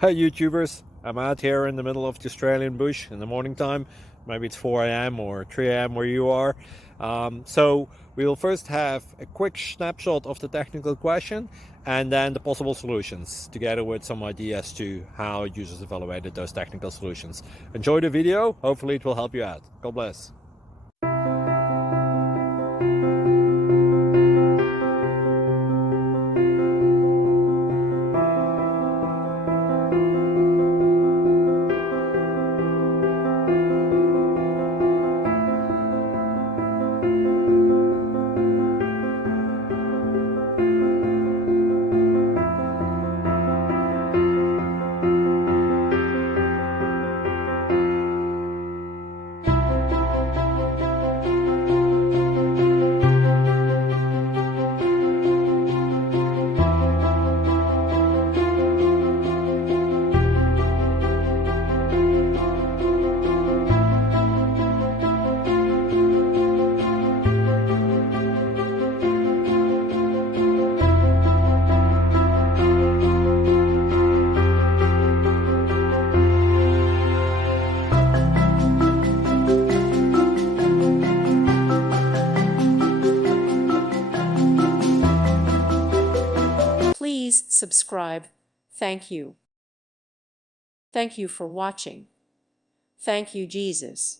Hey YouTubers, I'm out here in the middle of the Australian bush in the morning time. Maybe it's 4 a.m. or 3 a.m. where you are. So we will first have a quick snapshot of the technical question and then the possible solutions, together with some ideas to how users evaluated those technical solutions. Enjoy the video, hopefully it will help you out. God bless. Please subscribe. Thank you. Thank you for watching. Thank you, Jesus.